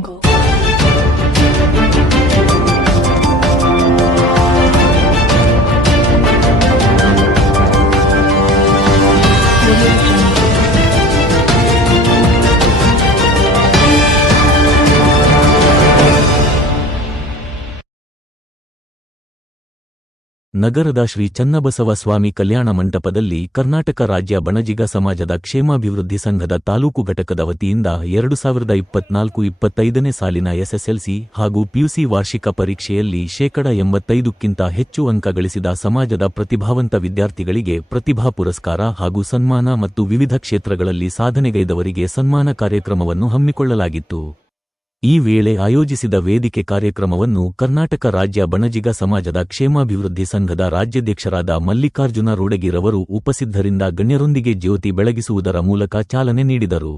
jungle. ನಗರದ ಶ್ರೀ ಚನ್ನಬಸವ ಸ್ವಾಮಿ ಕಲ್ಯಾಣ ಮಂಟಪದಲ್ಲಿ ಕರ್ನಾಟಕ ರಾಜ್ಯ ಬಣಜಿಗ ಸಮಾಜದ ಕ್ಷೇಮಾಭಿವೃದ್ಧಿ ಸಂಘದ ತಾಲೂಕು ಘಟಕದ ವತಿಯಿಂದ ಎರಡು ಸಾವಿರದ ಇಪ್ಪತ್ನಾಲ್ಕು ಇಪ್ಪತ್ತೈದನೇ ಸಾಲಿನ ಎಸ್ಎಸ್ಎಲ್ಸಿ ಹಾಗೂ ಪಿಯುಸಿ ವಾರ್ಷಿಕ ಪರೀಕ್ಷೆಯಲ್ಲಿ ಶೇಕಡ ಎಂಬತ್ತೈದಕ್ಕಿಂತ ಹೆಚ್ಚು ಅಂಕ ಗಳಿಸಿದ ಸಮಾಜದ ಪ್ರತಿಭಾವಂತ ವಿದ್ಯಾರ್ಥಿಗಳಿಗೆ ಪ್ರತಿಭಾ ಪುರಸ್ಕಾರ ಹಾಗೂ ಸನ್ಮಾನ ಮತ್ತು ವಿವಿಧ ಕ್ಷೇತ್ರಗಳಲ್ಲಿ ಸಾಧನೆಗೈದವರಿಗೆ ಸನ್ಮಾನ ಕಾರ್ಯಕ್ರಮವನ್ನು ಹಮ್ಮಿಕೊಳ್ಳಲಾಗಿತ್ತು. ಈ ವೇಳೆ ಆಯೋಜಿಸಿದ ವೇದಿಕೆ ಕಾರ್ಯಕ್ರಮವನ್ನು ಕರ್ನಾಟಕ ರಾಜ್ಯ ಬಣಜಿಗ ಸಮಾಜದ ಕ್ಷೇಮಾಭಿವೃದ್ಧಿ ಸಂಘದ ರಾಜ್ಯಾಧ್ಯಕ್ಷರಾದ ಮಲ್ಲಿಕಾರ್ಜುನ ರೋಡಗಿರವರು ಉಪಸಿದ್ಧರಿಂದ ಗಣ್ಯರೊಂದಿಗೆ ಜ್ಯೋತಿ ಬೆಳಗಿಸುವುದರ ಮೂಲಕ ಚಾಲನೆ ನೀಡಿದರು.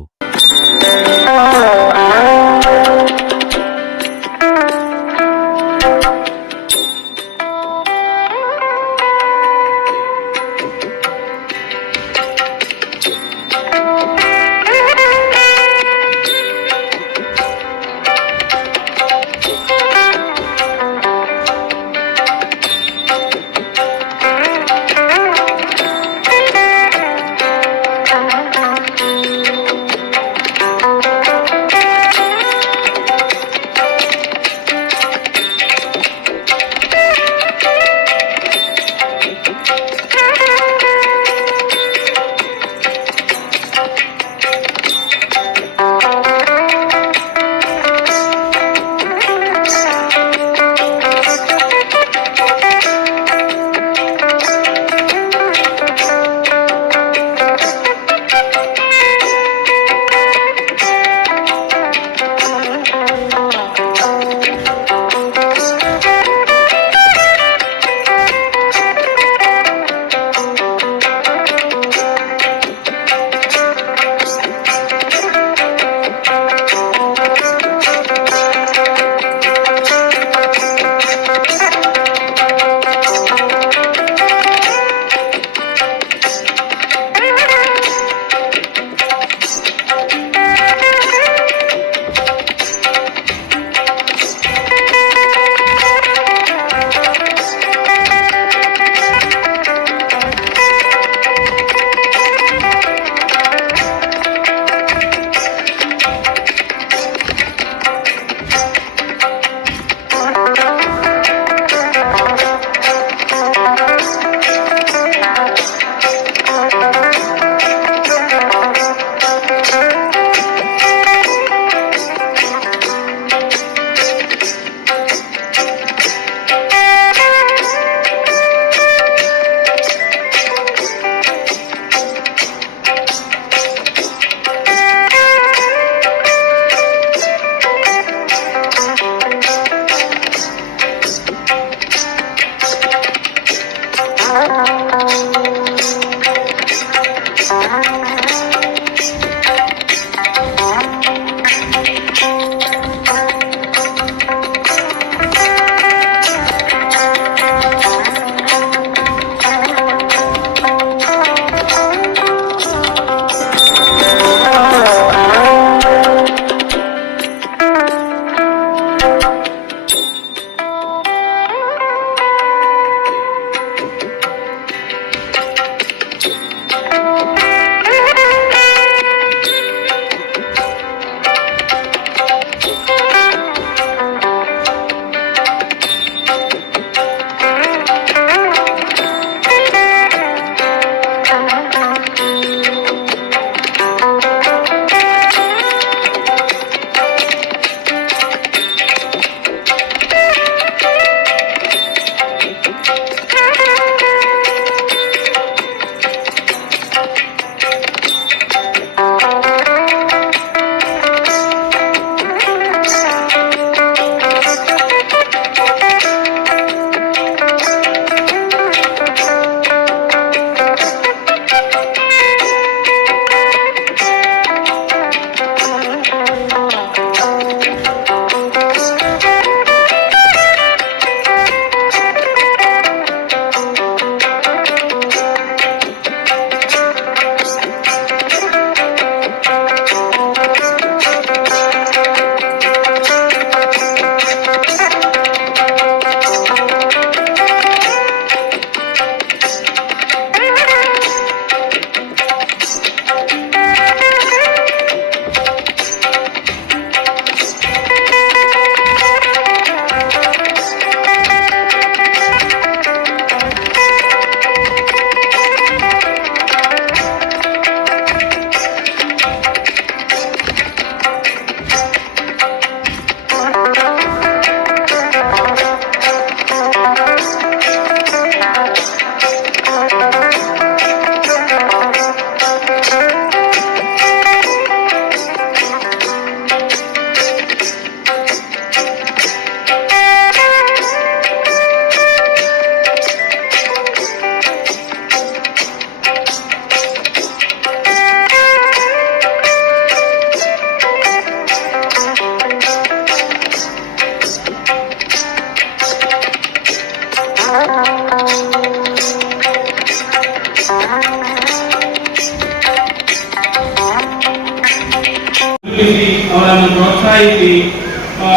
ಆ,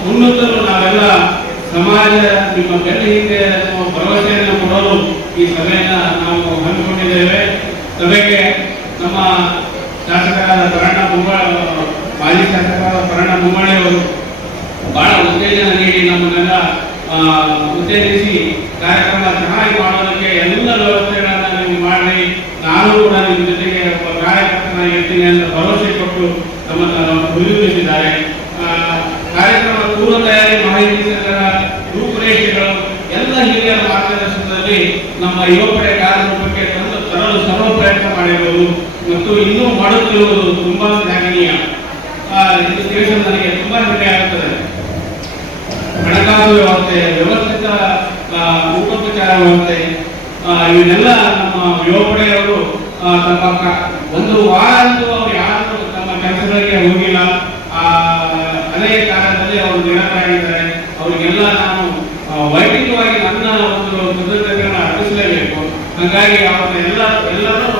ಮುನ್ನುಗ್ಗಲು ನಾವೆಲ್ಲ ಸಮಾಜ ನಿಮ್ಮ ಬೆನ್ನ ಹಿಂದೆ ಭರವಸೆಯನ್ನು ಕೊಡಲು ಈ ಸಭೆಯನ್ನ ನಾವು ಹಮ್ಮಿಕೊಂಡಿದ್ದೇವೆ. ಸಭೆಗೆ ನಮ್ಮ ಶಾಸಕರಾದ ಪರಣ್ಣ ಬೊಮ್ಮಾಳ ಮಾಜಿ ಶಾಸಕರಾದ ಕರಣ ಅವರು ಬಹಳ ಉತ್ತೇಜನ ನೀಡಿ ನಮ್ಮನ್ನೆಲ್ಲ ಉತ್ತೇಜಿಸಿ ಕಾರ್ಯಕ್ರಮ ಚೆನ್ನಾಗಿ ಮಾಡೋದಕ್ಕೆ ಎಲ್ಲ ವ್ಯವಸ್ಥೆಗಳನ್ನು ನೀವು ಮಾಡಿ ನಾನು ಕೂಡ ನಿಮ್ಮ ಜೊತೆಗೆ ಕಾರ್ಯಕರ್ತನಾಗಿರ್ತೀನಿ ಅಂತ ಭರವಸೆ ಕೊಟ್ಟು ಹುರಿದುಂಬಿಸಿದ್ದಾರೆ ಆ, ಕಾರ್ಯಕ್ರಮ ಪೂರ್ವ ತಯಾರಿ ಮಾಹಿತಿ ರೂಪುರೇಷೆಗಳು ಎಲ್ಲ ಹಿರಿಯರ ಮಾರ್ಗದರ್ಶನದಲ್ಲಿ ನಮ್ಮ ಯುವಪಡೆ ಕಾರ್ಯರೂಪಕ್ಕೆ ತಂದು ತರಲು ಸರ್ವ ಪ್ರಯತ್ನ ಮಾಡಿರುವುದು ಮತ್ತು ಇನ್ನೂ ಮಾಡುತ್ತಿರುವುದು ತುಂಬಾ ಶ್ಲಾಘನೀಯ. ಇದು ತಿಳಿಸಲು ನನಗೆ ತುಂಬಾ ಹೆಮ್ಮೆ ಆಗುತ್ತದೆ. ಹಣಕಾಸು ವ್ಯವಸ್ಥೆ ವ್ಯವಸ್ಥಿತ ಊಟೋಪಚಾರ ವ್ಯವಸ್ಥೆ ಇವನ್ನೆಲ್ಲ ನಮ್ಮ ಯುವಪಡೆಯವರು ತಮ್ಮ ಒಂದು ವಾರ ಅಂತೂ ಅವ್ರು ಕೆಲಸಗಳಿಗೆ ಹೋಗಿಲ್ಲ. ಆ, ಅದೇ ಕಾರಣದಲ್ಲಿ ಅವರು ನಿರತರಾಗಿದ್ದಾರೆ ಅವರಿಗೆಲ್ಲ ನಾನು ವೈಯಕ್ತಿಕವಾಗಿ ನನ್ನ ಒಂದು ಕೃತಜ್ಞತೆಗಳನ್ನು ಅರ್ಪಿಸಲೇಬೇಕು. ಹಾಗಾಗಿ ಎಲ್ಲ ಎಲ್ಲರೂ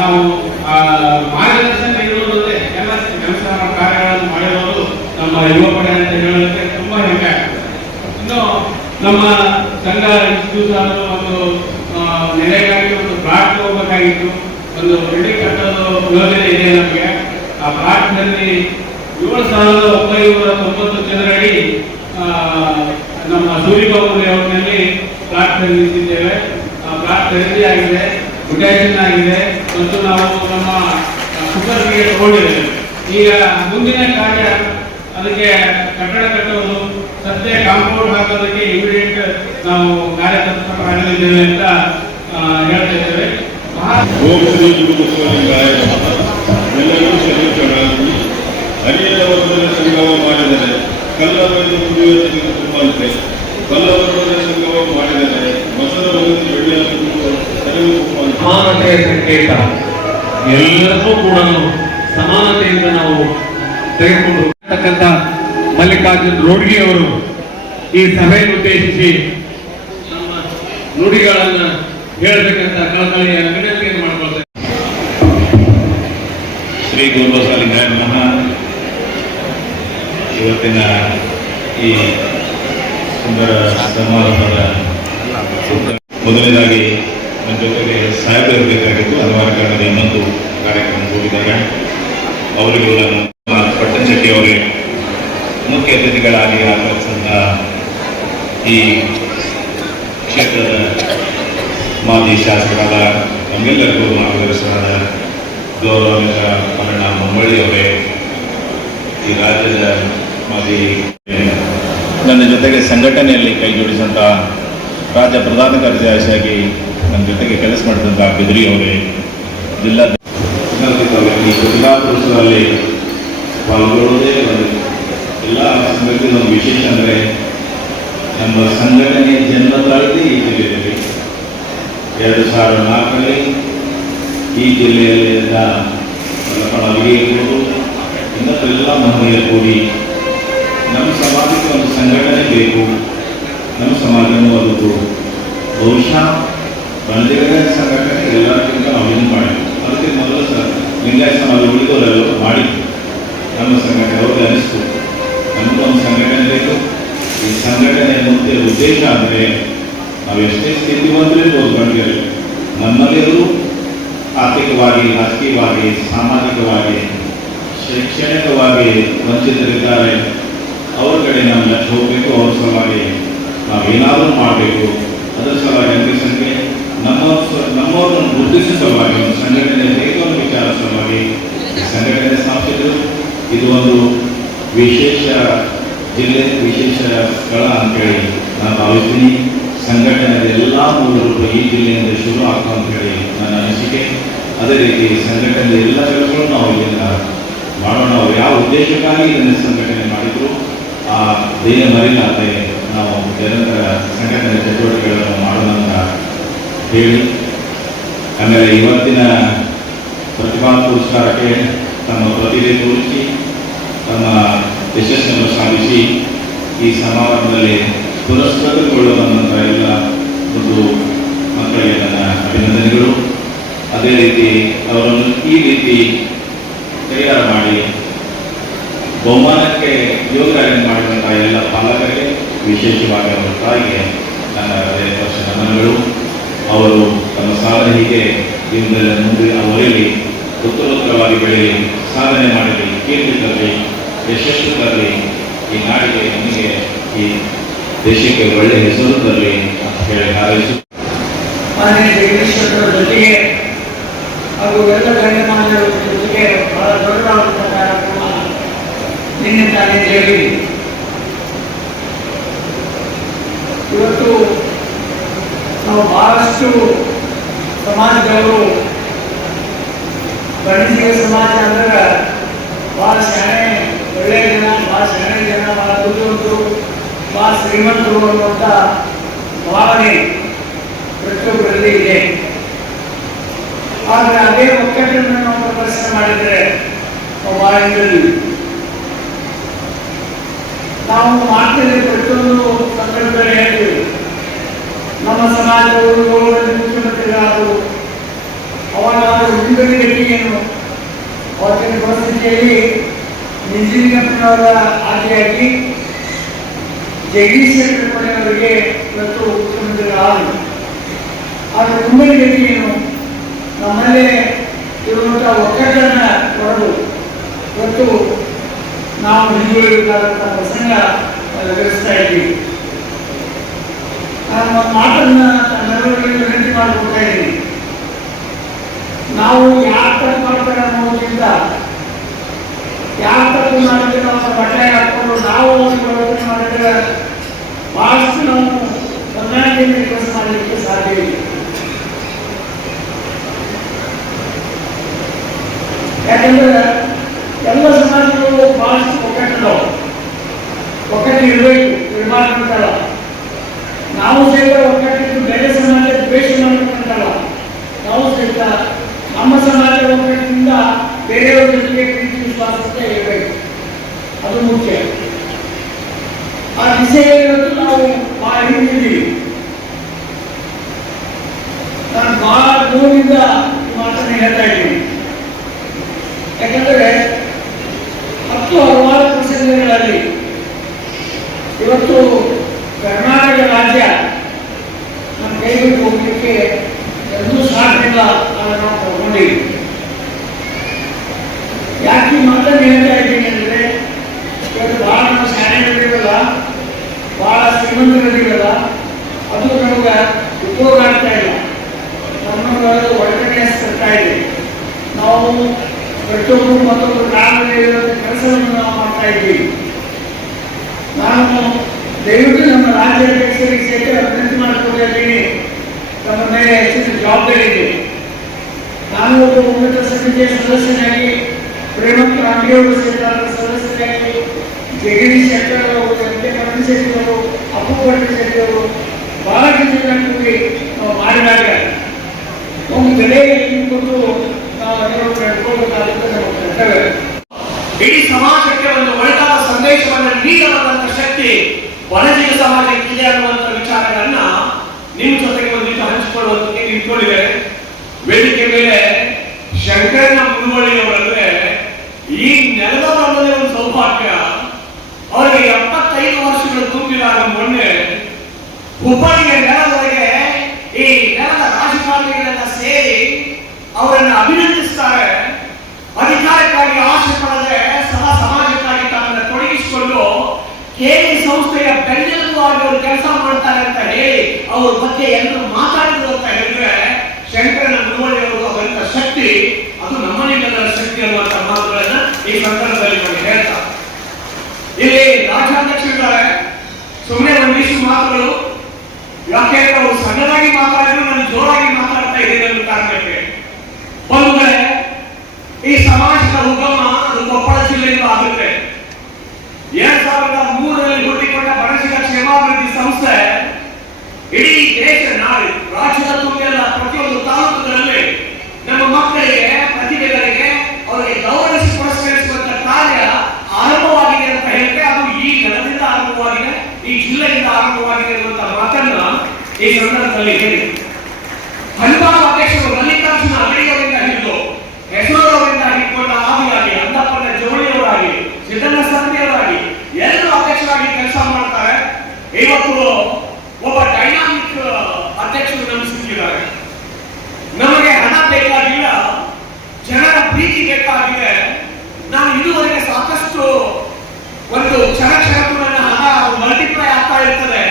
ನಾವು ಮಾರ್ಗದರ್ಶನ ನೀಡುವುದೇ ಎಲ್ಲ ಕೆಲಸ ಕಾರ್ಯಗಳನ್ನು ಮಾಡಿರೋದು ನಮ್ಮ ಯುವ ಪಡೆ ಅಂತ ಹೇಳೋದಕ್ಕೆ ತುಂಬಾ ಹೆಮ್ಮೆ ಆಗ್ತದೆ. ಇನ್ನು ನಮ್ಮ ಸಂಘ ಇನ್ಸ್ಟಿಟ್ಯೂಟ್ ಒಂದು ನೆಲೆಗಾಗಿ ಒಂದು ಬ್ಲಾಕ್ ಹೋಗ್ಬೇಕಾಗಿತ್ತು. ಒಂದು ಬಿಲ್ಡಿಂಗ್ ಕಟ್ಟೋದು ಯೋಜನೆ ಇದೆ ನಮಗೆ? ಆ ಪ್ಲಾಟ್ನಲ್ಲಿ ಏಳು ಸಾವಿರದ ಒಂಬೈನೂರ ತೊಂಬತ್ತು ಜನರಡಿ ನಮ್ಮ ಸೂರಿಬಾಬು ಲೇಔಟ್ನಲ್ಲಿ ಪ್ಲಾಟ್ ಖರೀದಿಸಿದ್ದೇವೆ ಆ ಪ್ಲಾಟ್ ಖರೀದಿ ಆಗಿದೆ ಉಡಾಯಿಸನ್ ಆಗಿದೆ ಮತ್ತು ನಾವು ನಮ್ಮ ಗೇಟ್ ತಗೊಂಡಿದ್ದೇವೆ. ಈಗ ಮುಂದಿನ ಕಾರ್ಯ ಅದಕ್ಕೆ ಕಟ್ಟಡ ಕಟ್ಟುವುದು ಸದ್ಯ ಕಾಂಪೌಂಡ್ ಹಾಕೋದಕ್ಕೆ ಇಮಿಡಿಯೇಟ್ ನಾವು ಕಾರ್ಯತತ್ಪರರಾಗಲಿದ್ದೇವೆ ಅಂತ ಆ, ಹೇಳ್ತಾ ಇದ್ದೇವೆ. ಮಹಾ ಓಂ ಅರಿಯದ ವರ್ಗದ ಸಂಗಮ ಮಾಡಿದರೆ ಕಲ್ಲವನ್ನು ಕುಡಿಯುವ ತುಂಬಂತೆ ಕಲ್ಲವರ್ಗದ ಸಂಗಮ ಮಾಡಿದರೆ ಮೊಸರವನ್ನು ತೆಗೆದು ಸಮಾನತೆಯ ಸಂಕೇತ. ಎಲ್ಲರನ್ನೂ ಕೂಡ ಸಮಾನತೆಯಿಂದ ನಾವು ತೆಗೆದುಕೊಂಡು ಹೋಗ್ತಕ್ಕಂಥ ಮಲ್ಲಿಕಾರ್ಜುನ್ ರೋಡ್ಗಿ ಅವರು ಈ ಸಭೆಯನ್ನು ಉದ್ದೇಶಿಸಿ ನಮ್ಮ ಹೇಳ್ತಕ್ಕಂಥ ಹೇಳಬೇಕಂತ ಕಳಕಳಿಯ ವಿನಂತಿಯನ್ನು ಗುರುಬಸವಲಿಂಗಾಯ ನಮಃ ಇವತ್ತಿನ ಈ ಸುಂದರ ಸಮಾರಂಭದ ಮೊದಲನೇದಾಗಿ ನನ್ನ ಜೊತೆಗೆ ಸಾಹೇಬ್ ಇರಬೇಕಾಗಿತ್ತು ಹಲವಾರು ಕಾರಣದ ಇನ್ನೊಂದು ಕಾರ್ಯಕ್ರಮ ಹೋಗಿದ್ದಾರೆ ಅವರಿಗೂ ನಾನು ಪಟ್ಟಣ ಶೆಟ್ಟಿ ಅವರಿಗೆ ಮುಖ್ಯ ಅತಿಥಿಗಳಾಗಿ ಆಗಮಿಸಿದ ಈ ಕ್ಷೇತ್ರದ ಮಾಜಿ ಶಾಸಕರಾದ ನಮ್ಮೆಲ್ಲರಿಗೂ ಮಾರ್ಗದರ್ಶನದ ಗೌರವಾನ್ವಿತ ಮರಣ ಮಂಬಳಿ ಅವರೇ ಈ ರಾಜ್ಯದ ಮಾಜಿ ನನ್ನ ಜೊತೆಗೆ ಸಂಘಟನೆಯಲ್ಲಿ ಕೈ ಜೋಡಿಸಿದಂಥ ರಾಜ್ಯ ಪ್ರಧಾನ ಕಾರ್ಯದರ್ಶಿಯಾಗಿ ನನ್ನ ಜೊತೆಗೆ ಕೆಲಸ ಮಾಡಿದಂಥ ಬಿದ್ರಿ ಅವರೇ ಜಿಲ್ಲಾ ಈ ಪ್ರತಿಭಾಪುರುಷರಲ್ಲಿ ಪಾಲ್ಗೊಳ್ಳುವುದೇ ಒಂದು ಎಲ್ಲ ಸಂಘಟನೆ ಒಂದು ವಿಶೇಷ ಅಂದರೆ ನಮ್ಮ ಸಂಘಟನೆಯ ಜನ್ಮ ಈ ಜಿಲ್ಲೆಯಲ್ಲಿ. ಎರಡು ಸಾವಿರದ ನಾಲ್ಕರಲ್ಲಿ ಈ ಜಿಲ್ಲೆಯಲ್ಲಿದ್ದ ಮಲ್ಲಪ್ಪನವರಿಗೆ ಇರ್ಬೋದು ಎಲ್ಲ ಮಹಿಳೆಯರು ಕೂಡಿ ನಮ್ಮ ಸಮಾಜಕ್ಕೆ ಒಂದು ಸಂಘಟನೆ ಬೇಕು. ನಮ್ಮ ಸಮಾಜವನ್ನು ಒಂದು ಬಹುಶಃ ಬಂದಿರೋ ಸಂಘಟನೆ ಎಲ್ಲರಿಗಿಂತ ನಾವು ಇದು ಮಾಡಿದ್ವಿ ಅದಕ್ಕೆ ಮೊದಲು ಸಹ ಲಿಂಗಾಯತ ಸಮಾಜ ಉಳಿದವರೆಲ್ಲ ಮಾಡಿ ನಮ್ಮ ಸಂಘಟನೆ, ಅವ್ರಿಗೆ ಅನಿಸ್ತು. ನಮಗೂ ಒಂದು ಸಂಘಟನೆ ಬೇಕು. ಈ ಸಂಘಟನೆ ಮುಂದೆ ಉದ್ದೇಶ ಅಂದರೆ ನಾವು ಎಷ್ಟೇ ಸ್ಥಿತಿವಂತರಿರ್ಬೋದು ಗಂಡಿರಲಿ ನಮ್ಮಲ್ಲಿರು ಆರ್ಥಿಕವಾಗಿ, ರಾಜಕೀಯವಾಗಿ, ಸಾಮಾಜಿಕವಾಗಿ, ಶೈಕ್ಷಣಿಕವಾಗಿ ವಂಚಿತರಿದ್ದಾರೆ. ಅವ್ರ ಕಡೆ ನಾವು ಲಕ್ಷ ಹೋಗಬೇಕು, ಅವ್ರ ಸಲುವಾಗಿ ನಾವೇನಾದರೂ ಮಾಡಬೇಕು. ಅದರ ಸಲುವಾಗಿ ಅಂದರೆ ಸಂಖ್ಯೆ ನಮ್ಮ ನಮ್ಮವರನ್ನು ಗುರುತಿಸುವ ಸಲುವಾಗಿ, ಒಂದು ಸಂಘಟನೆ ಹೇಗೆ ಒಂದು ವಿಚಾರ ಸಲುವಾಗಿ ಸಂಘಟನೆ ಸ್ಥಾಪಿಸಿದ್ರು. ಇದು ಒಂದು ವಿಶೇಷ ಜಿಲ್ಲೆ, ವಿಶೇಷ ಸ್ಥಳ ಅಂತೇಳಿ ನಾನು ಭಾವಿಸ್ತೀನಿ. ಸಂಘಟನೆ ಎಲ್ಲ ಮೂಲಗಳು ಈ ಜಿಲ್ಲೆಯಿಂದ ಶುರು ಆಗ್ತಾ ಅಂತೇಳಿ ನನ್ನ ಅದೇ ರೀತಿ ಸಂಘಟನೆ ಎಲ್ಲ ಕೆಲಸಗಳು ನಾವು ಇಲ್ಲಿಂದ ಮಾಡೋಣ. ಅವರು ಯಾವ ಉದ್ದೇಶಕ್ಕಾಗಿ ಇದನ್ನು ಸಂಘಟನೆ ಮಾಡಿದ್ರು, ಆ ದೇಹ ಮರಿಲಾದೆ ನಾವು ನಿರಂತರ ಸಂಘಟನೆ ಚಟುವಟಿಕೆಗಳನ್ನು ಮಾಡೋಣ ಅಂತ ಹೇಳಿ. ಆಮೇಲೆ ಇವತ್ತಿನ ಪ್ರತಿಭಾ ಪುರಸ್ಕಾರಕ್ಕೆ ತಮ್ಮ ಪ್ರತಿಭೆ ತೋರಿಸಿ, ತಮ್ಮ ಯಶಸ್ಸನ್ನು ಸಾಧಿಸಿ ಈ ಸಮಾರಂಭದಲ್ಲಿ ಪುರಸ್ಕೃತಗೊಳ್ಳುವಂಥ ಎಲ್ಲ ಒಂದು ಮಕ್ಕಳಿಗೆ ನನ್ನ ಅಭಿನಂದನೆಗಳು. ಅದೇ ರೀತಿ ಅವರನ್ನು ಈ ರೀತಿ ತಯಾರು ಮಾಡಿ ಬಹುಮಾನಕ್ಕೆ ಯೋಗದಾನ ಮಾಡಿದಂಥ ಎಲ್ಲ ಪಾಲಕರಿಗೆ ವಿಶೇಷವಾಗಿ ಅವರ ತಾಯಿಗೆ ನನ್ನ ಹೃದಯ ವರ್ಷ ನಮನಗಳು. ಅವರು ತಮ್ಮ ಸಾಧನೆಗೆ ದಿನದಲ್ಲಿ ಮುಂದೆ ಅವರಲ್ಲಿ ಉತ್ತರೋತ್ತರವಾಗಿ ಬೆಳೆಯಲಿ, ಸಾಧನೆ ಮಾಡಲಿ, ಕೀರ್ತಿ ತರಲಿ, ಯಶಸ್ಸು ತರಲಿ, ಈ ನಾಡಿಗೆ ನಮಗೆ ಈ ದೇಶಕ್ಕೆ ಒಳ್ಳೆಯ ಹೆಸರು ತರಲಿ ಅಂತ ಹೇಳಿ ಹಾರೈಸು ಜೊತೆಗೆ ಹಾಗೂ ಎಲ್ಲ ಗಣ್ಯಮಾನ್ಯರ ಜೊತೆಗೆ ಬಹಳ ದೊಡ್ಡದಾದಂಥ ಕಾರ್ಯಕ್ರಮ ನಿನ್ನೆ ತಾನೇ ಹೇಳಿ ಇವತ್ತು ನಾವು ಬಹಳಷ್ಟು ಸಮಾಜದವರು ಗಣಿತೀಯ ಸಮಾಜ ಅಂದ್ರೆ ಭಾಳ ಶಾಣೆ, ಒಳ್ಳೆಯ ಜನ ಭಾಳ ಶಾಣೆ ಜನ, ಬಹಳ ದುಡ್ಡು ಬಹಳ ಶ್ರೀಮಂತರು ಅನ್ನುವಂಥ ಭಾವನೆ ಪ್ರತಿಯೊಬ್ಬರಲ್ಲಿ ಇದೆ. ಆದರೆ ಅದೇ ಒಕ್ಕಟ್ಟನ್ನು ಪ್ರದರ್ಶನ ಮಾಡಿದರೆ ಹಿಂದುಳಿದ್ವಿ. ನಾವು ಮಾಡ್ತೇವೆ ಪ್ರತಿಯೊಂದು ಸಂದರ್ಭದಲ್ಲಿ ಹೇಳ್ತೀವಿ ನಮ್ಮ ಸಮಾಜದವರು ಗೌರವದಲ್ಲಿ ಮುಖ್ಯಮಂತ್ರಿಗಳಾದರು ಅವಾಗ ಅವರ ಗತಿ ಏನು ಅವತ್ತಿನ ಪರಿಸ್ಥಿತಿಯಲ್ಲಿ ನಿಜಲಿಂಗಪ್ಪನವರ ಆದಿಯಾಗಿ ಜಗದೀಶ್ ಶೆಟ್ಟರ್ ಅವರಿಗೆ ಇವತ್ತು ಮುಖ್ಯಮಂತ್ರಿಗಳಾದರು ಆದರೆ ಮುಂಬೈ ಏನು ನಮ್ಮಲ್ಲೇ ಇರುವಂಥ ಒಕ್ಕಟ್ಟನ್ನ ಹೊರದು ಇವತ್ತು ನಾವು ಹಿಂದುಳಿಬೇಕಾದಂಥ ಪ್ರಸಂಗ ಎದುರಿಸ್ತಾ ಇದ್ದೀವಿ. ನಾನು ಒಂದು ಮಾತನ್ನ ತಮ್ಮೆಲ್ಲರಿಗೆ ವಿನಂತಿ ಮಾಡ್ಕೊಳ್ತಾ ಇದ್ದೀನಿ ನಾವು ಯಾರು ತಪ್ಪು ಮಾಡ್ತಾರೆ ಅನ್ನೋದ್ರಿಂದ ಯಾರು ತಪ್ಪು ಮಾಡಿದ್ರೆ ನಾವು ಬಟ್ಟೆ ಹಾಕೊಂಡು ನಾವು ಯೋಚನೆ ಮಾಡಿದ್ರೆ ಭಾಳಷ್ಟು ನಾವು ಹೊಂದಾಣಿಕೆಯಿಂದ ಕೆಲಸ ಮಾಡಲಿಕ್ಕೆ ಸಾಧ್ಯ ಇಲ್ಲ ಯಾಕಂದ್ರೆ ಎಲ್ಲ ಸಮಾಜಗಳು ಬಹಳಷ್ಟು ಒಕ್ಕಟ್ಟಿದಾವೆ ಒಕ್ಕಟ್ಟು ಇರಬೇಕು ಇರಬಾರ್ದಂತಲ್ಲ ನಾವು ಸಹಿತ ಒಕ್ಕಟ್ಟಿದ್ದು ಬೇರೆ ಸಮಾಜ ದ್ವೇಷ ಮಾಡಬೇಕಂತಲ್ಲ ನಾವು ಸಹಿತ ನಮ್ಮ ಸಮಾಜ ಒಕ್ಕಟ್ಟಿನಿಂದ ಬೇರೆಯವ್ರ ಜೊತೆಗೆ ಪ್ರೀತಿ ವಿಶ್ವಾಸತೆ ಇರಬೇಕು ಅದು ಮುಖ್ಯ ಆ ದಿಸೆಯಲ್ಲಿ ಇವತ್ತು ನಾವು ಬಹಳ ಹಿಂದಿದ್ದೀವಿ ನಾನು ಬಹಳ ನೋವಿಂದ ಈ ಮಾತನ್ನು ಹೇಳ್ತಾ ಇದ್ದೀನಿ ಯಾಕಂದರೆ ಹತ್ತು ಹಲವಾರು ಪ್ರಸಂಗಗಳಲ್ಲಿ ಇವತ್ತು ಕರ್ನಾಟಕ ರಾಜ್ಯ ನಮ್ಮ ಕೈ ಬಿಟ್ಟು ಹೋಗ್ಲಿಕ್ಕೆ ಎಂದೂ ಸಾಧ್ಯವಿಲ್ಲ ಅಂತ ನಾವು ತಗೊಂಡಿವಿ ಯಾಕೆ ಈ ಹೇಳ್ತಾ ಇದ್ದೀನಿ ಅಂದರೆ, ಇವತ್ತು ಭಾಳ ನಮ್ಮ ಶಾಲೆಗಳಿರಲ್ಲ ಭಾಳ ಶ್ರೀಮಂತರಿರಲ್ಲ, ಅದು ನಮ್ಗೆ ಉಪಯೋಗ ಆಗ್ತಾ ಇಲ್ಲ. ನಮಗೆ ಒಳಗಡೆ ತರ್ತಾ ಇದೆ ನಾವು ಪ್ರತಿಯೊಬ್ಬರು ಮತ್ತೊಬ್ಬರು ಕಾಲದಲ್ಲಿ ಕೆಲಸವನ್ನು ನಾವು ಮಾಡ್ತಾ ಇದ್ದೀವಿ. ನಾನು ದಯವಿಟ್ಟು ನಮ್ಮ ರಾಜ್ಯ ಅಧ್ಯಕ್ಷರಿಗೆ ಸೇರಿ ವಿನಂತಿ ಮಾಡಿಕೊಡ್ತಾ ಇದ್ದೀನಿ. ತಮ್ಮ ಮೇಲೆ ಹೆಚ್ಚಿನ ಜವಾಬ್ದಾರಿ ಇದೆ. ನಾನು ಒಬ್ಬ ಉನ್ನತ ಸಮಿತಿಯ ಸದಸ್ಯನಾಗಿ ಪ್ರೇಮಂತ ರಾಮದೇವರು ಸೇರಿದ ಸದಸ್ಯರಾಗಿ ಜಗದೀಶ್ ಶೆಟ್ಟರ್ ಅವರು ಕೆ ಕಮಲ್ ಅಪ್ಪು ಪಟೇಲ್ ಸೇರಿದವರು ಅವರು ಬಹಳ ಜನ ಕೂಡಿ ಮಾಡಿದಾಗ ಒಂದು ಬೆಲೆಗೆ ಕೊಟ್ಟು ನಾವು ಅದನ್ನು ನಡ್ಕೊಳ್ಬೇಕಾಗುತ್ತೆ ನಮ್ಮ ಕರ್ತವ್ಯ ಇಡೀ ಸಮಾಜಕ್ಕೆ ಒಂದು ಒಳ್ಳೆಯ ಸಂದೇಶವನ್ನು ನೀಡಬಲ್ಲಂತ ಶಕ್ತಿ ವನಜೀವ ಸಮಾಜಕ್ಕೆ ಇದೆ ಅನ್ನುವಂಥ ವಿಚಾರಗಳನ್ನ ನಿಮ್ ಜೊತೆಗೆ ಒಂದಿಟ್ಟು ಹಂಚಿಕೊಳ್ಳುವಂತೆ ನಿಂತ್ಕೊಂಡಿದೆ ವೇದಿಕೆ ಮೇಲೆ ಶಂಕರನ ಮುಳುವಳ್ಳಿಯವರಂದ್ರೆ ಈ ನೆಲದ ಬರದೇ ಒಂದು ಸೌಭಾಗ್ಯ ಅವರಿಗೆ ಎಪ್ಪತ್ತೈದು ವರ್ಷಗಳು ತುಂಬಿದಾಗ ಮೊನ್ನೆ ಹುಬ್ಬಳ್ಳಿಯ ನೆಲದೊಳಗೆ ಈ ನೆಲದ ರಾಜಕಾರಣಿಗಳೆಲ್ಲ ಸೇರಿ ಅವರನ್ನು ಅಭಿನಂದಿಸ್ತಾರೆ. ಅಧಿಕಾರಕ್ಕಾಗಿ ಆಸೆ ಪಡದೆ ಸದಾ ಸಮಾಜಕ್ಕಾಗಿ ತಮ್ಮನ್ನು ತೊಡಗಿಸಿಕೊಂಡು ಕೇಳಿ ಸಂಸ್ಥೆಯ ಬೆನ್ನೆಲುಬಾಗಿ ಅವರು ಕೆಲಸ ಮಾಡ್ತಾರೆ ಅಂತ ಹೇಳಿ ಅವ್ರ ಬಗ್ಗೆ ಎಲ್ಲರೂ ಮಾತಾಡಿದ್ರು ಅಂತ ಹೇಳಿದ್ರೆ ಶಂಕರನ ಮುಳುವಳಿಯವರು ಅವರಂತ ಶಕ್ತಿ, ಅದು ನಮ್ಮನೆಲ್ಲರ ಶಕ್ತಿ ಅನ್ನುವಂಥ ಮಾತುಗಳನ್ನ ಈ ಸಂದರ್ಭದಲ್ಲಿ ನಮಗೆ ಹೇಳ್ತಾರೆ. ಇಲ್ಲಿ ರಾಜ್ಯಾಧ್ಯಕ್ಷರಿದ್ದಾರೆ. ಸುಮ್ಮನೆ ಒಂದಿಷ್ಟು ಮಾತುಗಳು ಯಾಕೆಂದ್ರೆ ಅವರು ಸಣ್ಣದಾಗಿ ಮಾತಾಡಿದ್ರು, ನಾನು ಜೋರಾಗಿ ಮಾತಾಡ್ತಾ ಇದ್ದೀನಿ ಕಾರಣಕ್ಕೆ. ಕಡೆ ಈ ಸಮಾಜದ ಉಗಮ ಅದು ಕೊಪ್ಪಳ ಜಿಲ್ಲೆಯಿಂದ ಆಗುತ್ತೆ. ಎರಡ್ ಸಾವಿರದ ಮೂರರಲ್ಲಿ ಹುಟ್ಟಿಕೊಂಡ ಬಣಸಿಗ ಕ್ಷೇಮಾಭಿವೃದ್ಧಿ ಸಂಸ್ಥೆ ಇಡೀ ದೇಶ ನಾಡು ರಾಜ್ಯದ ತುಂಬಿಲ್ಲ ಪ್ರತಿಯೊಂದು ತಾಲೂಕುಗಳಲ್ಲಿ ನಮ್ಮ ಮಕ್ಕಳಿಗೆ, ಪ್ರತಿಭೆಗಳಿಗೆ ಅವರಿಗೆ ಗೌರವಿಸಿ ಪುರಸ್ಕರಿಸುವಂತ ಕಾರ್ಯ ಆರಂಭವಾಗಿದೆ ಅಂತ ಹೇಳಿದ್ರೆ ಅದು ಈ ಗಣದಿಂದ ಆರಂಭವಾಗಿದೆ, ಈ ಜಿಲ್ಲೆಯಿಂದ ಆರಂಭವಾಗಿದೆ ಅನ್ನುವಂತ ಮಾತನ್ನ ಈ ಸಂದರ್ಭದಲ್ಲಿ ಹೇಳಿ. ಅಂತಹ ಅಧ್ಯಕ್ಷರು ಮಲ್ಲಿಕಾರ್ಜುನ ಅಡಿಯವರಿಂದ ಹಿಡಿದು ಯಶೋರವರಿಂದ ಹಿಡ್ಕೊಂಡ ಆವಿಯಾಗಿ ಅಂದಪ್ಪನ ಜವಳಿಯವರಾಗಿ ಸಿದ್ದಣ್ಣ ಸಂತಿಯವರಾಗಿ ಎಲ್ಲರೂ ಅಧ್ಯಕ್ಷರಾಗಿ ಕೆಲಸ ಮಾಡ್ತಾರೆ. ಇವತ್ತು ಒಬ್ಬ ಡೈನಾಮಿಕ್ ಅಧ್ಯಕ್ಷರು ನಮ್ಮ ಸಿಕ್ಕಿದ್ದಾರೆ. ನಮಗೆ ಹಣ ಬೇಕಾಗಿಲ್ಲ, ಜನರ ಪ್ರೀತಿ ಬೇಕಾಗಿದೆ. ನಾನು ಇದುವರೆಗೆ ಸಾಕಷ್ಟು ಒಂದು ಕ್ಷಣ ಕ್ಷಣ ಹಣ ಮಲ್ಟಿಪ್ಲೈ ಆಗ್ತಾ ಇರ್ತದೆ.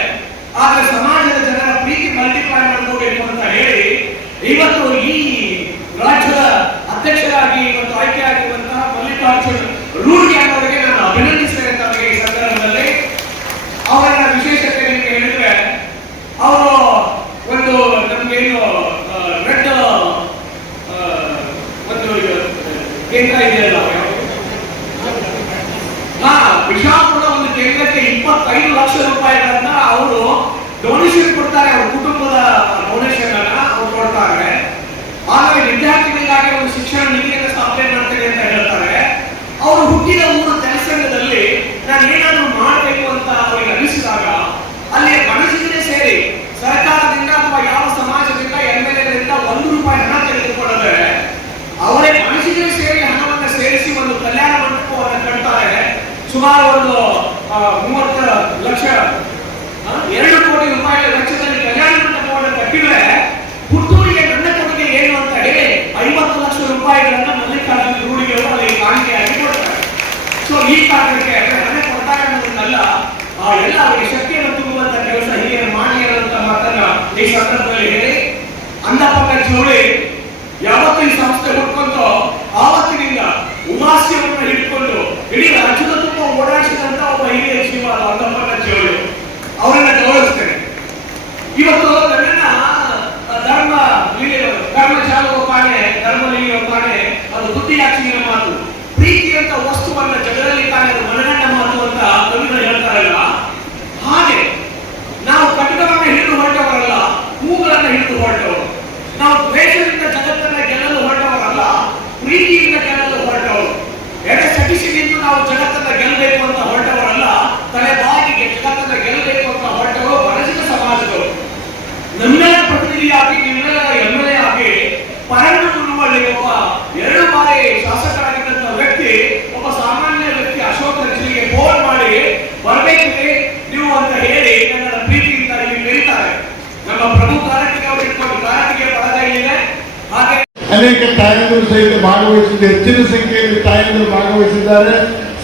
ಸಹಿತ ಭಾಗವಹಿಸಿದ್ದ, ಹೆಚ್ಚಿನ ಸಂಖ್ಯೆಯಲ್ಲಿ ತಾಯಂದಿರು ಭಾಗವಹಿಸಿದ್ದಾರೆ,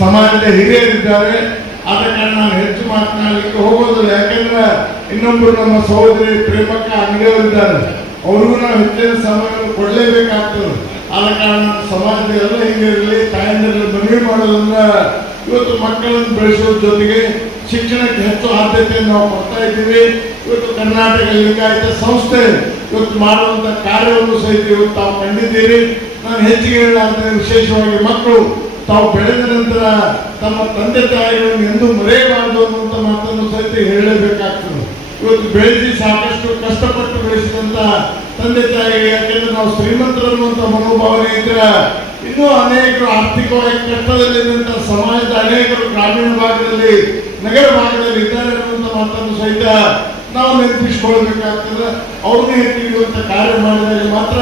ಸಮಾಜದ ಹಿರಿಯರಿದ್ದಾರೆ. ಆದ ಕಾರಣ ನಾನು ಹೆಚ್ಚು ಮಾತನಾಡಲಿಕ್ಕೆ ಹೋಗೋದಿಲ್ಲ. ಯಾಕೆಂದ್ರೆ ಇನ್ನೊಬ್ಬರು ನಮ್ಮ ಸಹೋದರಿ ಪ್ರೇಮಕ್ಕ ಅಂಗಡಿಯವರಿದ್ದಾರೆ. ಅವ್ರಿಗೂ ನಾವು ಹೆಚ್ಚಿನ ಸಮಯವನ್ನು ಕೊಡಲೇಬೇಕಾಗ್ತದೆ. ಆದ ಕಾರಣ ಸಮಾಜದ ಎಲ್ಲ ಹಿರಿಯರಲ್ಲಿ, ತಾಯಂದಿರಲ್ಲಿ ಮನವಿ ಮಾಡೋದ್ರಿಂದ ಇವತ್ತು ಮಕ್ಕಳನ್ನು ಬೆಳೆಸೋದ್ರ ಜೊತೆಗೆ ಶಿಕ್ಷಣಕ್ಕೆ ಹೆಚ್ಚು ಆದ್ಯತೆಯನ್ನು ನಾವು ಕೊಡ್ತಾ ಇದ್ದೀವಿ. ಇವತ್ತು ಕರ್ನಾಟಕ ಲಿಂಗಾಯತ ಸಂಸ್ಥೆ ಇವತ್ತು ಮಾಡುವಂತ ಕಾರ್ಯವನ್ನು ಸಹಿತ ಇವತ್ತು ತಾವು ಕಂಡಿದ್ದೀರಿ. ನಾನು ಹೆಚ್ಚಿಗೆ ಹೇಳಲಾರ್ದೆ ವಿಶೇಷವಾಗಿ ಮಕ್ಕಳು, ತಾವು ಬೆಳೆದ ನಂತರ ತಮ್ಮ ತಂದೆ ತಾಯಿಗಳನ್ನು ಎಂದೂ ಮರೆಯಬಾರದು ಅನ್ನುವಂಥ ಮಾತನ್ನು ಸಹಿತ ಹೇಳಲೇಬೇಕಾಗ್ತದೆ ಇವತ್ತು ಬೆಳೆಸಿ ಸಾಕಷ್ಟು ಕಷ್ಟಪಟ್ಟು ಬೆಳೆಸಿದಂತ ತಂದೆ ತಾಯಿ, ಯಾಕೆಂದ್ರೆ ನಾವು ಶ್ರೀಮಂತರು ಅನ್ನುವಂಥ ಮನೋಭಾವನೆ ಇದ್ರೆ ಇನ್ನೂ ಅನೇಕರು ಆರ್ಥಿಕವಾಗಿ ಕಷ್ಟದಲ್ಲಿದ್ದಂಥ ಸಮಾಜದ ಅನೇಕರು ಗ್ರಾಮೀಣ ಭಾಗದಲ್ಲಿ, ನಗರ ಭಾಗದಲ್ಲಿ ಇದ್ದಾರೆ ಅನ್ನುವಂಥ ಮಾತನ್ನು ಸಹಿತ ನಾವು ನೆನಪಿಸ್ಕೊಳ್ಬೇಕಾಗ್ತದೆ ಅವ್ರನ್ನೇ ಎತ್ತಿಡುವಂತ ಕಾರ್ಯ ಮಾಡಿದಾಗ ಮಾತ್ರ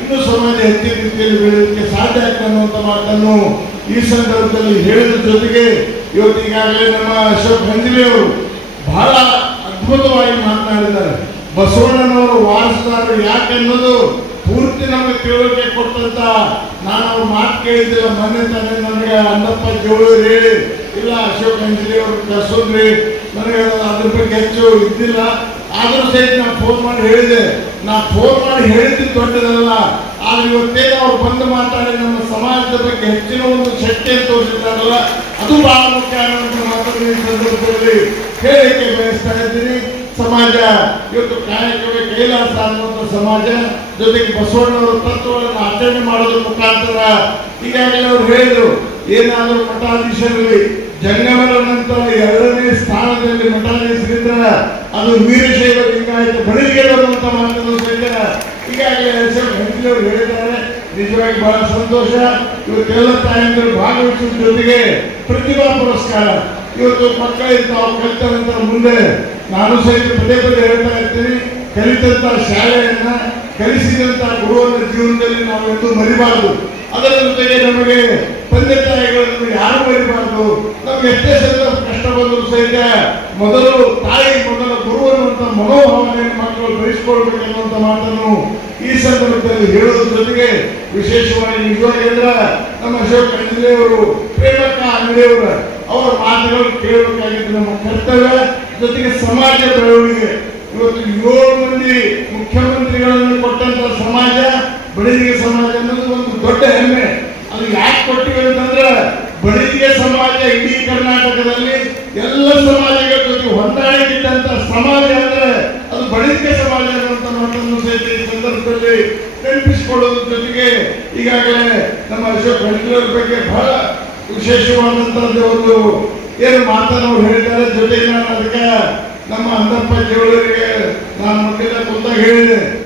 ಇನ್ನೂ ಸಮಾಜ ಹೆಚ್ಚಿನ ರೀತಿಯಲ್ಲಿ ಬೆಳೆಯಲಿಕ್ಕೆ ಸಾಧ್ಯ ಆಗ್ತದೆ ಅನ್ನುವಂಥ ಮಾತನ್ನು ಈ ಸಂದರ್ಭದಲ್ಲಿ ಹೇಳಿದ ಜೊತೆಗೆ ಇವತ್ತಿಗಾಗಲೇ ನಮ್ಮ ಅಶೋಕ್ ಅವರು ಬಹಳ ಅದ್ಭುತವಾಗಿ ಮಾತನಾಡಿದ್ದಾರೆ. ಬಸವಣ್ಣನವರು ವಾರಸದಾರರು ಯಾಕೆ ಅನ್ನೋದು ಪೂರ್ತಿ ನಮಗೆ ತಿಳುವಳಿಕೆ ಕೊಟ್ಟಂತ ನಾನು ಅವ್ರ ಮಾತು ಕೇಳಿದ್ದಿಲ್ಲ. ಮೊನ್ನೆ ತಾನೇ ನನಗೆ ಅಂದಪ್ಪ ಜೋಳೂರು ಹೇಳಿ ಇಲ್ಲ ಅಶೋಕ್ ಅಂಜಲಿ ಅವರು ನನಗೆ ಅದ್ರ ಬಗ್ಗೆ ಹೆಚ್ಚು ಇದ್ದಿಲ್ಲ. ಆದರೂ ಸಹಿತ ನಾನು ಫೋನ್ ಮಾಡಿ ಹೇಳಿದೆ. ನಾ ಫೋನ್ ಮಾಡಿ ಹೇಳಿದ್ದು ದೊಡ್ಡದಲ್ಲ. ಆದ್ರೆ ಇವತ್ತೇನು ಅವ್ರು ಬಂದು ಮಾತಾಡಿ ನಮ್ಮ ಸಮಾಜದ ಬಗ್ಗೆ ಹೆಚ್ಚಿನ ಒಂದು ಶಕ್ತಿಯನ್ನು ತೋರಿಸಿದ್ದಾರಲ್ಲ, ಅದು ಬಹಳ ಮುಖ್ಯ ಈ ಸಂದರ್ಭದಲ್ಲಿ ಹೇಳಿಕೆ ಬಯಸ್ತಾ ಇದ್ದೀನಿ. ಸಮಾಜ, ಇವತ್ತು ಕಾಯಕವೇ ಕೈಲಾಸ ಅನ್ನುವಂಥ ಸಮಾಜ, ಜೊತೆಗೆ ಬಸವಣ್ಣವರ ತತ್ವಗಳನ್ನು ಆಚರಣೆ ಮಾಡೋದ್ರ ಮುಖಾಂತರ ಈಗಾಗಲೇ ಅವ್ರು ಹೇಳಿದ್ರು, ಏನಾದರೂ ಮಠಾಧೀಶರಲ್ಲಿ ಜಂಗಮರ ನಂತರ ಎರಡನೇ ಸ್ಥಾನದಲ್ಲಿ ಮಠಾಧೀಶರಿದ್ರ ಅದು ವೀರಶೈವ ಲಿಂಗಾಯತ ಬಳಿಗೆ ಬರುವಂತ ಮಾತನ್ನು ಸಹಿತ ಈಗಾಗಲೇ ಎಸ್ ಎಲ್ ಅವರು ಹೇಳಿದ್ದಾರೆ. ನಿಜವಾಗಿ ಬಹಳ ಸಂತೋಷ. ಇವತ್ತೆಲ್ಲ ತಾಯಂದಿರು ಭಾಗವಹಿಸುವ ಜೊತೆಗೆ ಪ್ರತಿಭಾ ಪುರಸ್ಕಾರ. ಇವತ್ತು ಮಕ್ಕಳಿಂದ ತಾವು ಕಲಿತ ನಂತರ ಮುಂದೆ ನಾನು ಸಹಿತ ಪದೇ ಪದೇ ಹೇಳ್ತಾ ಇರ್ತೀನಿ. ಕಲಿತಂತ ಶಾಲೆಯನ್ನ, ಕಲಿಸಿದಂತ ಗುರುವನ್ನ ಜೀವನದಲ್ಲಿ ನಾವು ಎಂದು ಮರಿಬಾರದು. ಅದರ ಜೊತೆಗೆ ನಮಗೆ ತಂದೆ ತಾಯಿಗಳನ್ನು ಯಾರು ಮರಿಬಾರದು? ನಮ್ಗೆ ಎಷ್ಟೇ ಸಲ ಕಷ್ಟ ಬಂದರೂ ಸಹಿತ ಮೊದಲು ತಾಯಿ, ಮೊದಲ ಗುರು ಅನ್ನುವಂಥ ಮನೋಭಾವನೆಯನ್ನು ಮಕ್ಕಳು ಬೆಳೆಸ್ಕೊಳ್ಬೇಕನ್ನುವಂಥ ಮಾತನ್ನು ಈ ಸಂದರ್ಭದಲ್ಲಿ ಹೇಳೋದ್ರ ಜೊತೆಗೆ ವಿಶೇಷವಾಗಿ ನಿಜವಾಗಿ ನಮ್ಮ ಅಶೋಕ್ ಅಂಗಡಿಯವರು ಪ್ರೇಮಕ್ಕ ಅಂಗಡಿಯವರ ಅವರ ಮಾತುಗಳು ಕೇಳಬೇಕಾಗಿದ್ದು ನಮ್ಮ ಕರ್ತವ್ಯ, ಜೊತೆಗೆ ಸಮಾಜ ಬೆಳವಣಿಗೆ. ಇವತ್ತು ಏಳು ಮಂದಿ ಮುಖ್ಯಮಂತ್ರಿಗಳನ್ನು ಕೊಟ್ಟಂತ ಸಮಾಜ ಬಡಗಿಗೆ ಸಮಾಜ ಅನ್ನೋದು ಒಂದು ದೊಡ್ಡ ಹೆಮ್ಮೆ. ಅದು ಯಾಕೆ ಕೊಟ್ಟಿವೆ ಅಂತಂದ್ರೆ ಬಡಗಿಗೆ ಸಮಾಜ ಇಡೀ ಕರ್ನಾಟಕದಲ್ಲಿ ಎಲ್ಲ ಸಮಾಜಗಳ ಜೊತೆ ಹೊಂದಾಣಿಕಿದ್ದಂತ ಸಮಾಜ ಅಂದ್ರೆ ಅದು ಬಡಗಿಗೆ ಸಮಾಜ ಅಂತ ಮಾತನ್ನು ಸಹಿತ ಈ ಸಂದರ್ಭದಲ್ಲಿ ನೆನಪಿಸಿಕೊಳ್ಳೋದ್ರ ಜೊತೆಗೆ ಈಗಾಗಲೇ ನಮ್ಮ ಅಶೋಕ್ ಹಳ್ಳಿಯವರ ಬಗ್ಗೆ ಬಹಳ ವಿಶೇಷವಾದಂತದ್ದು ಒಂದು ಏನು ಮಾತನ್ನು ಹೇಳಿದ್ದಾರೆ. ಜೊತೆಗೆ ನಾನು ಅದಕ್ಕೆ ನಮ್ಮ ಅಂದಪ್ಪ ನಾನು ಮುಖ್ಯ ಕುಂದಾಗ ಹೇಳಿದೆ.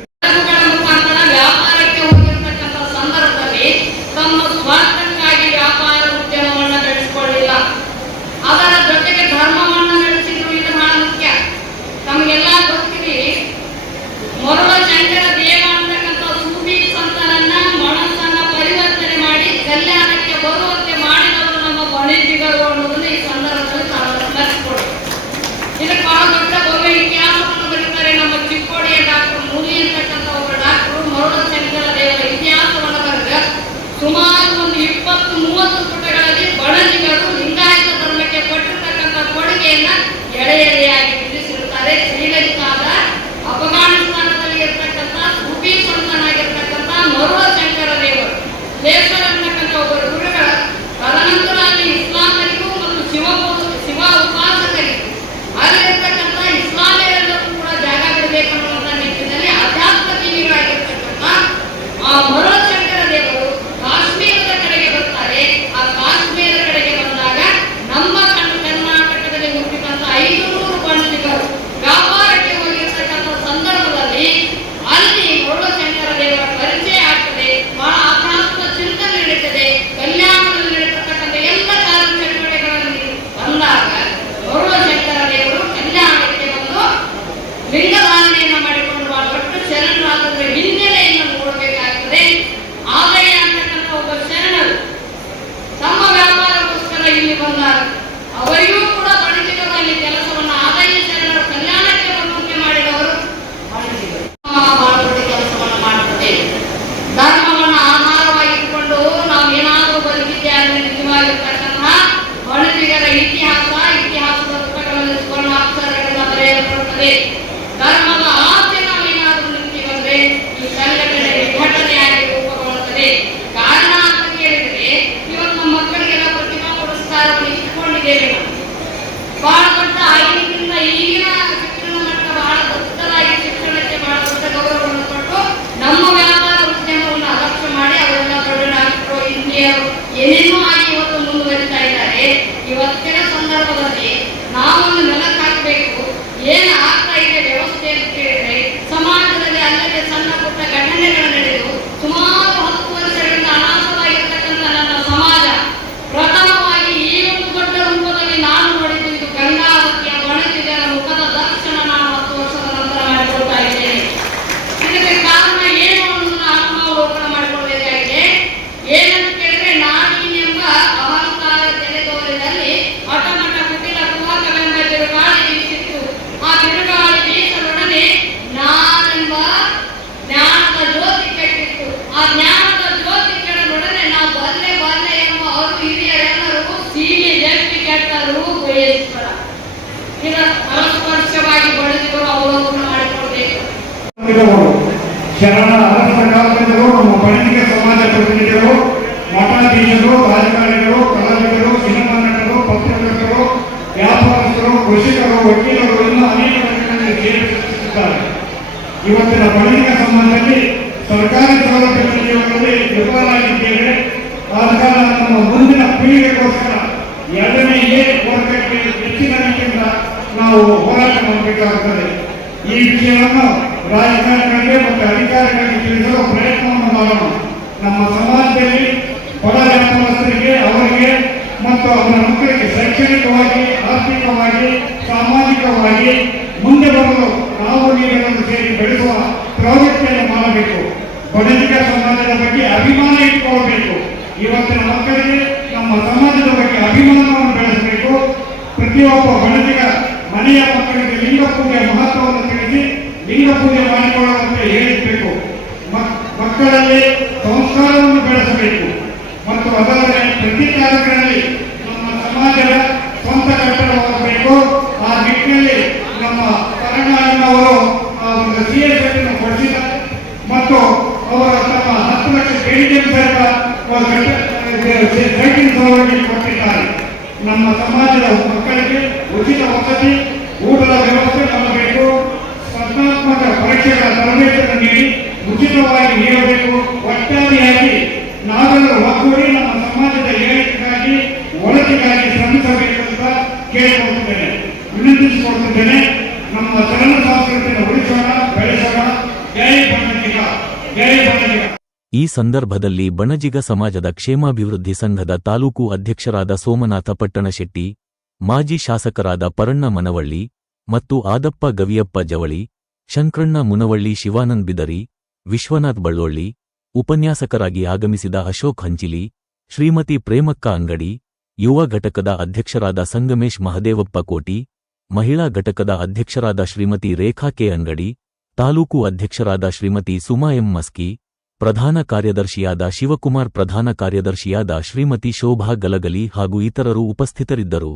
ಶರಣ ಅರಸ ಕಾಲದಿಂದಲೂ ನಮ್ಮ ಸಮಾಜ ಪ್ರತಿನಿಧಿಗಳು ರಾಜಕಾರಣಿಗಳು, ಕಲಾವಿದರು, ಸಿನಿಮಾ ನಟರು, ಪತ್ರಕರ್ತರು, ವ್ಯಾಪಾರಸ್ಥರು, ಕೃಷಿಕರು, ವಕೀಲರು, ಇನ್ನೂ ಅನೇಕ ಸೇರಿಸುತ್ತಿದ್ದಾರೆ ಇವತ್ತಿನ ಬಣಿಕ ಸಮಾಜದಲ್ಲಿ ಸರ್ಕಾರಿ ಸೌಲಭ್ಯಗಳಲ್ಲಿ ವಿಫಲರಾಗಿದ್ದೇವೆ ಆದ ಕಾರಣ ನಮ್ಮ ಮುಂದಿನ ಪೀಳಿಗೆಗೋಸ್ಕರ ಎರಡನೇ ಎ ವರ್ಗಕ್ಕೆ ಹೆಚ್ಚಿನ ನಾವು ಹೋರಾಟ ಮಾಡಬೇಕಾಗುತ್ತದೆ ಈ ವಿಷಯವನ್ನು ರಾಜಕಾರಣಿಗಳಿಗೆ ಮತ್ತು ಅಧಿಕಾರಿಗಳಿಗೆ ತಿಳಿಸಲು ಪ್ರಯತ್ನವನ್ನು ಮಾಡೋಣ. ನಮ್ಮ ಸಮಾಜದಲ್ಲಿ ಬಡ ವ್ಯಾಪಾರಸ್ಥರಿಗೆ ಅವರಿಗೆ ಮತ್ತು ಅವರ ಮಕ್ಕಳಿಗೆ ಶೈಕ್ಷಣಿಕವಾಗಿ, ಆರ್ಥಿಕವಾಗಿ, ಸಾಮಾಜಿಕವಾಗಿ ಮುಂದೆ ಬರಲು ನಾವು ನೀರನ್ನು ಸೇರಿ ಬೆಳೆಸುವ ಪ್ರವೃತ್ತಿಯನ್ನು ಮಾಡಬೇಕು. ಬಡಲಿಕ ಸಮಾಜದ ಬಗ್ಗೆ ಅಭಿಮಾನ ಇಟ್ಕೊಳ್ಬೇಕು. ಇವತ್ತಿನ ಮಕ್ಕಳಿಗೆ ನಮ್ಮ ಸಮಾಜದ ಬಗ್ಗೆ ಅಭಿಮಾನವನ್ನು ಬೆಳೆಸಬೇಕು. ಪ್ರತಿಯೊಬ್ಬ ಬಡಜಿಗ ಮನೆಯ ಮಕ್ಕಳಿಗೆ ಲಿಂಗ ಪೂಜೆಯ ಮಹತ್ವವನ್ನು ತಿಳಿಸಿ, ಲಿಂಗ ಪೂಜೆ ಮಾಡಿಕೊಳ್ಳುವಂತೆ ಹೇಳಿಸಬೇಕು ಮಕ್- ಮಕ್ಕಳಲ್ಲಿ ಸಂಸ್ಕಾರವನ್ನು ಬೆಳೆಸಬೇಕು. ಮತ್ತು ಅದಲ್ಲದೆ ಪ್ರತಿ ಕಾರ್ಯಕ್ರಮದಲ್ಲಿ ನಮ್ಮ ಸಮಾಜದ ಸ್ವಂತ ಕಟ್ಟಡವಾಗಬೇಕು ಆ ನಿಟ್ಟಿನಲ್ಲಿ ನಮ್ಮ ತರಂಗಾಡಿನವರು ಆ ಒಂದು ಸಿ ಎಸ್ ಅನ್ನು ಕೊಡಿಸಿದ್ದಾರೆ ಮತ್ತು ಅವರು ತಮ್ಮ ಹತ್ತು ಲಕ್ಷ ಬೇಡಿಕೆ ಸಹಿತ ಸೈಟಿಂಗ್ ಸೌಲಭ್ಯ ಕೊಟ್ಟಿದ್ದಾರೆ ನಮ್ಮ ಸಮಾಜದ ಮಕ್ಕಳಿಗೆ ಉಚಿತ ವಸತಿ ಊಟದ ವ್ಯವಸ್ಥೆ ಮಾಡಬೇಕು ಸ್ಪರ್ಧಾತ್ಮಕ ಪರೀಕ್ಷೆಗಳ ತರಬೇತಿಯನ್ನು ನೀಡಿ ಉಚಿತವಾಗಿ ನೀಡಬೇಕು ಒಟ್ಟಾರೆಯಾಗಿ ನಾವೆಲ್ಲರೂ ಒಗ್ಗೂಡಿ ನಮ್ಮ ಸಮಾಜದ ಏಳಿಗೆಗಾಗಿ ಒಳತಿಗಾಗಿ ಶ್ರಮಿಸಬೇಕು ಅಂತ ಕೇಳಿಕೊಳ್ತಿದ್ದೇನೆ ವಿನಂತಿಸಿಕೊಳ್ತಿದ್ದೇನೆ ನಮ್ಮ ಚಲನ ಸಂಸ್ಕೃತಿಯನ್ನು ಉಳಿಸೋಣ, ಬೆಳೆಸೋಣ. ಜೈ ಬಣ್ಣಜಿಗ ಜೈ ಬಣ್ಣಜಿಗ ಈ ಸಂದರ್ಭದಲ್ಲಿ ಬಣಜಿಗ ಸಮಾಜದ ಕ್ಷೇಮಾಭಿವೃದ್ಧಿ ಸಂಘದ ತಾಲೂಕು ಅಧ್ಯಕ್ಷರಾದ ಸೋಮನಾಥ ಪಟ್ಟಣಶೆಟ್ಟಿ, ಮಾಜಿ ಶಾಸಕರಾದ ಪರಣ್ಣ ಮನವಳ್ಳಿ ಮತ್ತು ಆದಪ್ಪ ಗವಿಯಪ್ಪ ಜವಳಿ, ಶಂಕ್ರಣ್ಣ ಮುನವಳ್ಳಿ ಶಿವಾನಂದ್ ಬಿದರಿ, ವಿಶ್ವನಾಥ್ ಬಳ್ಳೊಳ್ಳಿ ಉಪನ್ಯಾಸಕರಾಗಿ ಆಗಮಿಸಿದ ಅಶೋಕ್ ಹಂಚಿಲಿ, ಶ್ರೀಮತಿ ಪ್ರೇಮಕ್ಕ ಅಂಗಡಿ, ಯುವ ಘಟಕದ ಅಧ್ಯಕ್ಷರಾದ ಸಂಗಮೇಶ್ ಮಹದೇವಪ್ಪ ಕೋಟಿ ಮಹಿಳಾ ಘಟಕದ ಅಧ್ಯಕ್ಷರಾದ ಶ್ರೀಮತಿ ರೇಖಾ ಕೆ. ಅಂಗಡಿ, ತಾಲೂಕು ಅಧ್ಯಕ್ಷರಾದ ಶ್ರೀಮತಿ ಸುಮಾ ಎಂ. ಮಸ್ಕಿ, ಪ್ರಧಾನ ಕಾರ್ಯದರ್ಶಿಯಾದ ಶಿವಕುಮಾರ್, ಪ್ರಧಾನ ಕಾರ್ಯದರ್ಶಿಯಾದ ಶ್ರೀಮತಿ ಶೋಭಾ ಗಲಗಲಿ ಹಾಗೂ ಇತರರು ಉಪಸ್ಥಿತರಿದ್ದರು.